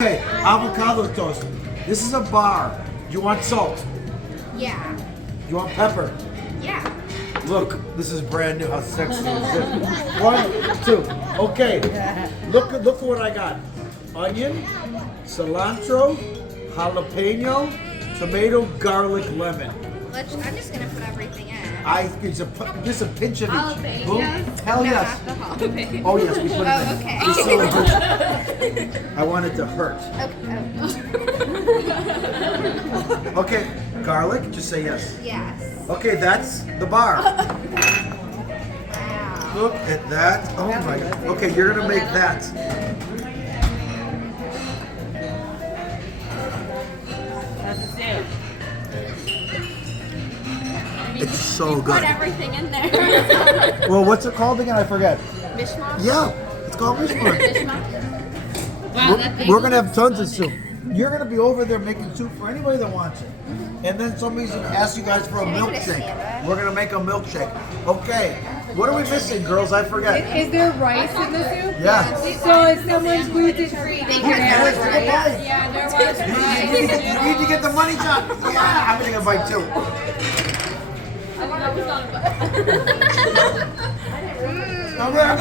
Okay, avocado toast. This is a bar. You want salt? Yeah. You want pepper? Yeah. Look, this is brand new. How sexy is this? 1, 2. Okay. Look what I got. Onion, cilantro, jalapeno, tomato, garlic, lemon. I'm just gonna put everything in. Just a pinch of each. Jalapeno? Boom. Hell Not yes. the jalapeno. Oh yes, we put it in. Okay. Just so it hurts. I want it to hurt. Okay. Okay, garlic. Just say yes. Yes. Okay, that's the bar. Wow. Look at that. Oh my god. Okay, you're gonna make that. It's so Put good. everything in there. Well, what's it called again? I forget. Mishmash? Yeah, it's called mishmash. Mishmash? Wow, that We're gonna have tons of soup. You're gonna be over there making soup for anybody that wants it. And then somebody's gonna ask you guys for a milkshake. We're gonna make a milkshake. Okay. What are we missing, girls? I forget. Is there rice in the soup? Yeah. So if someone's gluten free, they can Yeah, have let's take a rice. bite. Yeah, there was You need to get the money shot. Yeah, I'm gonna get a bite too. I'm good.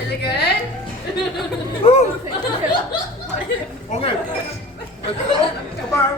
Is it good? Woo. Okay. Let's go. Goodbye.